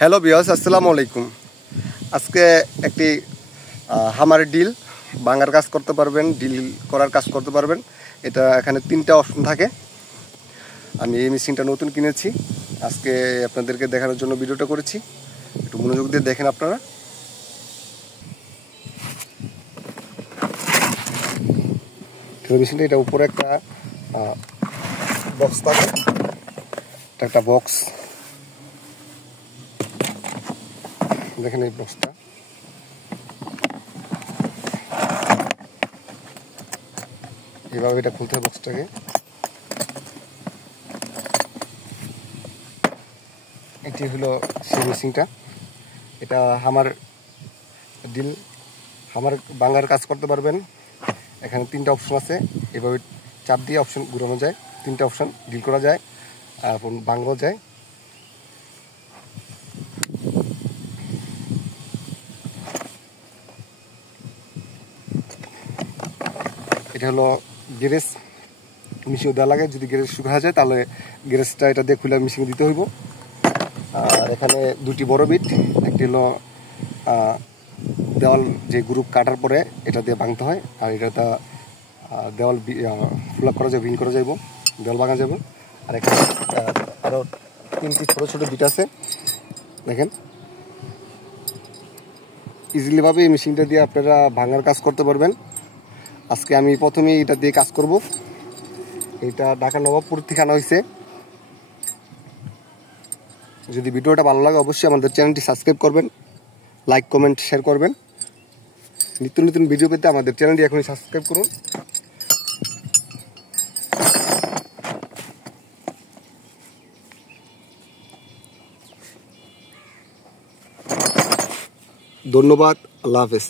Hello viewers, আসসালামু আলাইকুম। আজকে একটি হামারের ডিল ভাঙার কাজ করতে পারবেন, ডিল করার কাজ করতে পারবেন। এটা এখানে 3টা অপশন থাকে। আমি এই মেশিনটা নতুন কিনেছি, আজকে আপনাদেরকে দেখানোর জন্য ভিডিওটা করেছি। একটু মনোযোগ দিয়ে দেখেন আপনারা। মেশিনটা এটা উপরে একটা বক্স থাকে, একটা বক্স দেখেন। এই বক্সটা এভাবে এটা খুলতে হবে। বক্সটাকে এটি হলো সেই মেশিনটা। এটা আমার ডিল আমার বাংলার কাজ করতে পারবেন। এখানে 3টা অপশন আছে, এভাবে চাপ দিয়ে অপশন ঘুরানো যায়। 3টা অপশন ডিল করা যায়, আর বাংলাও যায়। এটা হলো গ্যারেজ, মেশিন দেওয়া লাগে। যদি গ্যারেজ শুকা যায় তাহলে গ্যারেজটা এটা দিয়ে খুলে মেশিনে দিতে হইব। আর এখানে 2টি বড় বিট, একটি হলো দেওয়াল যে গ্রুপ কাটার পরে এটা দিয়ে ভাঙতে হয়, আর এটা দেওয়াল ফুল আপ করা যাবে, ভিন করা যাইব, দেওয়াল ভাঙা যাবে। আর এখানে আরও 3টি ছোটো ছোটো বিট আছে দেখেন। ইজিলিভাবে এই মেশিনটা দিয়ে আপনারা ভাঙার কাজ করতে পারবেন। আজকে আমি প্রথমেই এটা দিয়ে কাজ করব। এটা ঢাকা নবাবপুর থেকে আনা হয়েছে। যদি ভিডিওটা ভালো লাগে অবশ্যই আমাদের চ্যানেলটি সাবস্ক্রাইব করবেন, লাইক কমেন্ট শেয়ার করবেন। নিত্য নতুন ভিডিও পেতে আমাদের চ্যানেলটি এখনই সাবস্ক্রাইব করুন। ধন্যবাদ, আল্লাহ হাফেজ।